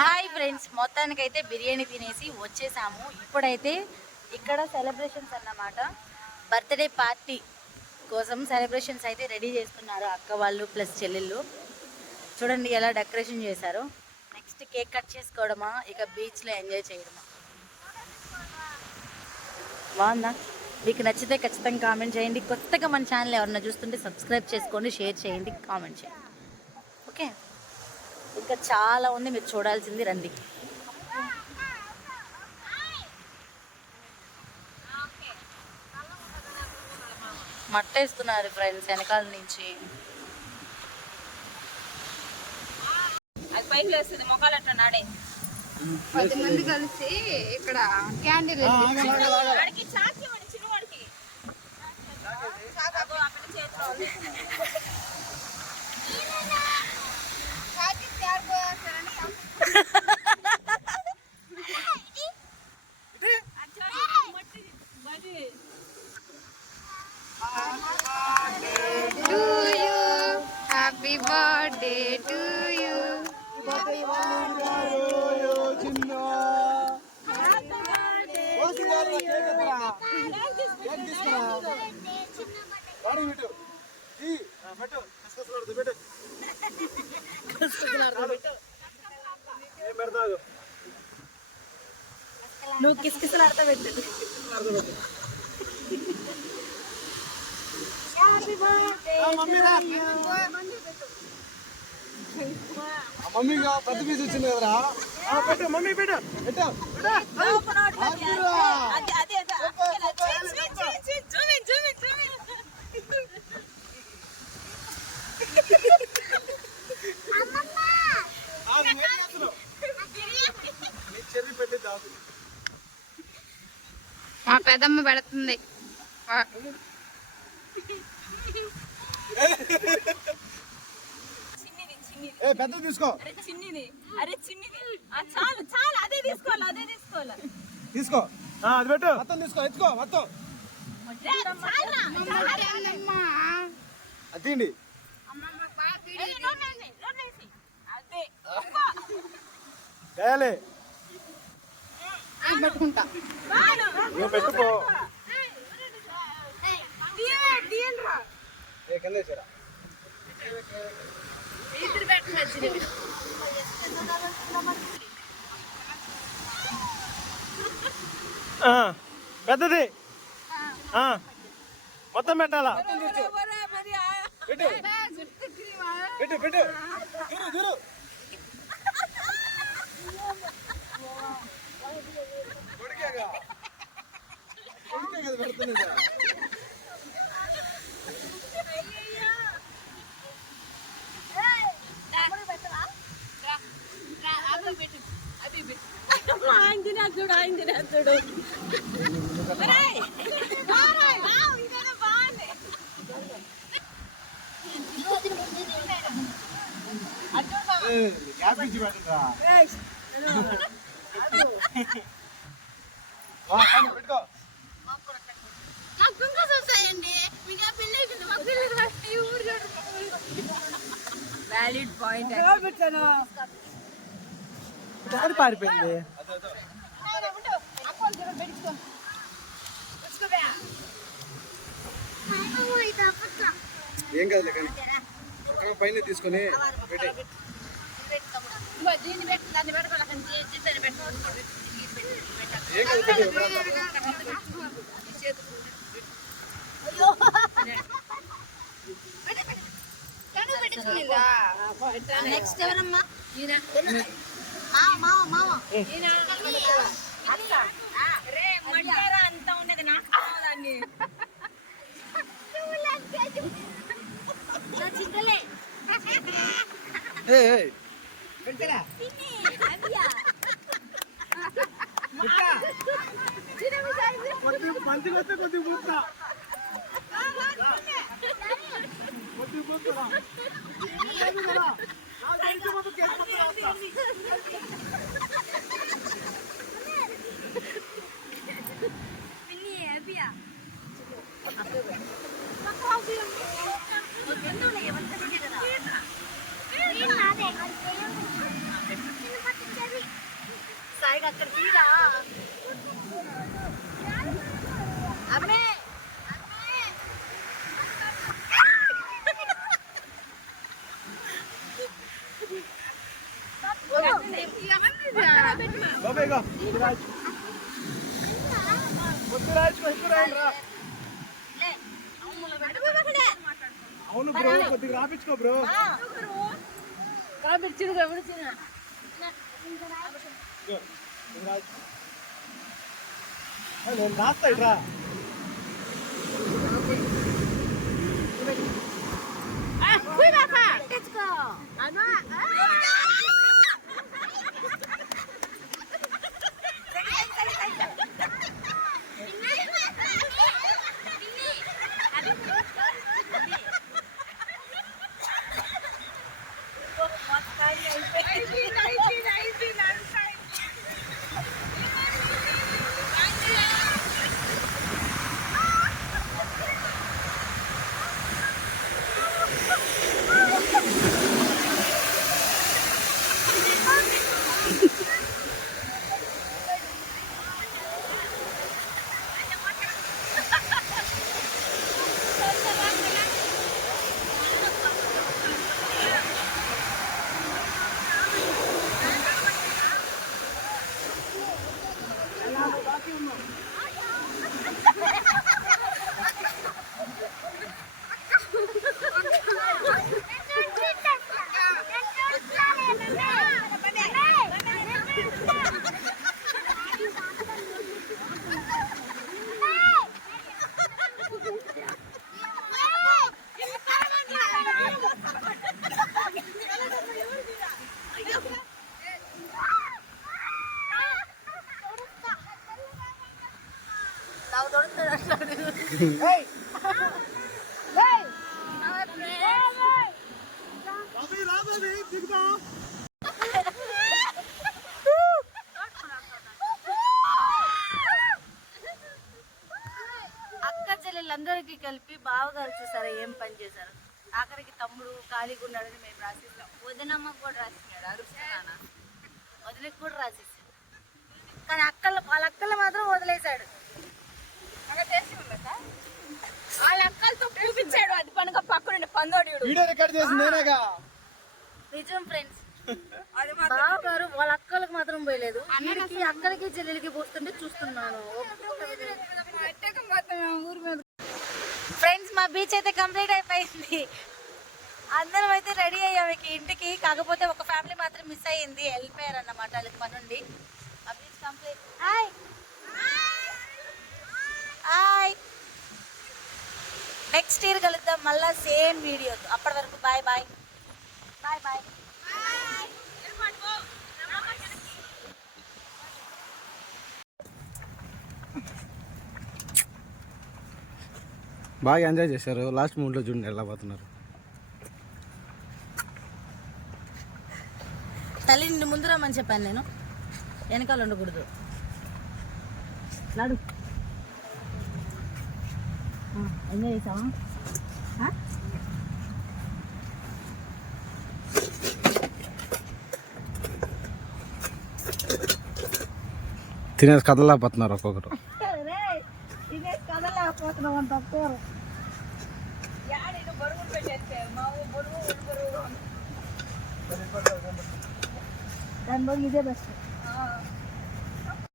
Hi friends మొత్తానికి అయితే బిర్యానీ తినేసి వచ్చేసాము. ఇప్పుడైతే ఇక్కడ సెలబ్రేషన్స్ అన్నమాట. బర్త్డే పార్టీ కోసం సెలబ్రేషన్స్ అయితే రెడీ చేస్తున్నారు అక్క వాళ్ళు ప్లస్ చెల్లెళ్ళు. చూడండి ఎలా డెకరేషన్ చేశారు. నెక్స్ట్ కేక్ కట్ చేసుకోవడమా ఇక బీచ్లో ఎంజాయ్ చేయడమా. బాగుందా? మీకు నచ్చితే ఖచ్చితంగా కామెంట్ చేయండి. కొత్తగా మన ఛానల్ ఎవరన్నా చూస్తుంటే సబ్స్క్రైబ్ చేసుకోండి షేర్ చేయండి కామెంట్ చేయండి. ఓకే? ఇంకా చాలా ఉంది మీరు చూడాల్సింది రండి. మట్ట ఇస్తున్నారు ఫ్రెండ్స్ వెనకాల నుంచి. అది పైకి లేస్తుంది మొక్కలు అట్లా నాడే పది మంది కలిసి ఇక్కడ క్యాండిల్ వాడికి చాకి వాడి చిన్నవాడికి అగో, ఆ పిల్ల చేతిలో ఉంది. To you happy birthday to you నువ్వు కిసకిసలు ఆడతా పెట్టు మమ్మీగా పెద్ద పీస్ వచ్చింది కదరా? పెట్టు మమ్మీ పెట్టు. పెట్టు. మా పెదమ్మ పెడుతుంది. ఏ పెద్ద తీసుకో. అరే చిన్నిది. అరే చిన్నిది. ఆ, చాలు చాలు అదే తీసుకోవాలి అదే తీసుకోవాలి. తీసుకో. ఆ, అది పెట్టు. మొత్తం తీసుకో ఎత్తుకో మొత్తం. రే, చాలురా, చాలు. అమ్మా. అది తీయండి. ఏ, లోనేసి, లోనేసి. అదే ఇంకో. చేయాలి పెట్టుకుంటా. నువ్వు పెట్టుకో. ఏ కింద వేసారా. పెద్దది. ఆ, మొత్తం పెట్టాలా? పెట్టు. పెట్టు పెట్టు. తిరు కొడుకేగా కొడుకే కదా పెడుతున్నది ఆయన తినేస్తాడు, ఆయన తినేస్తాడు. ఒరేయ్, బాగా, వావ్, ఇదేదో బాగుంది. ఏ, గ్యాప్ ఇచ్చి పెట్టరా ఆ, కానీ పెట్టుకో వ్యాలిడ్ పాయింట్ పారిపోయింది. ఏం కాదులే కానీ చక్కగా పైన తీసుకొని పెట్టి ఏం కాదు పెట్టు నెక్స్ట్ ఎవరమ్మా? రే మడ్డారా అంత ఉండేది నాకు కావాలని ఏ ఏ, కొద్దిగా మంచిగా వస్తే కొద్దిగా పూస్తా కొద్దిగా పూస్తా ఇక ముద్దురాజ్. ముద్దురాజు అవును బ్రో కొద్దిగా రాపించుకో బ్రో రాపించింది కాబిడ్చిన ఇగో, ముద్దురాజ్. నేను రాస్తా ఇట్రా బాబాయ్ అక్క చెల్లెళ్ళందరికీ కలిపి బావగారు చూసారా ఏం పని చేశారు? ఆఖరికి తమ్ముడు ఖాళీగా ఉన్నాడని మేము రాసిస్తాం వదినమ్మకు కూడా రాసినాడు అరుస్తున్నానా వదిలికి కూడా రాసేసాడు. కానీ అక్కల వాళ్ళ అక్కలు మాత్రం వదిలేశాడు. వాళ్ళ అక్కలతో చూపించాడు అది పనుక పక్కనుండి పందోడి వీడియో రికార్డ్ చేసి నేనేగా? నిజం ఫ్రెండ్స్ అది బావగారు వాళ్ళ అక్కలకు మాత్రం పోయలేదు. వీడికి అక్కలకి చెల్లెలకి పోస్తుంటే చూస్తున్నాను. ఫ్రెండ్స్ మా బీచ్ అయితే కంప్లీట్ అయిపోయింది. అందరం అయితే రెడీ అయ్యాం ఇక ఇంటికి. కాకపోతే ఒక ఫ్యామిలీ మాత్రం మిస్ అయ్యింది. వెళ్ళిపోయారు అన్నమాట వాళ్ళకి పని ఉండి ఆ beach complete hi hi next year కలుద్దాం. మళ్ళా సేమ్ వీడియో అప్పటి వరకు బాయ్ బాయ్ బాయ్ బాయ్ బాగా ఎంజాయ్ చేశారు. లాస్ట్ మూడ్లో చూడండి ఎలా పోతున్నారు. తల్లి నిన్ను ముందు రమ్మని చెప్పాను నేను. వెనకాల ఉండకూడదు. నడు ఆ, ఎంజాయ్ చేసావా ఆ? తినేసి కదలేకపోతున్నారు ఒక్కొక్కరు రేయ్, ఇదే కదలేకపోతున్నావు అంత పేరు యాడీడు బరువులు పెట్టేస్తే మా ఊరు బరువు ఊరు బరువు దాని బదులు ఇదే బెస్ట్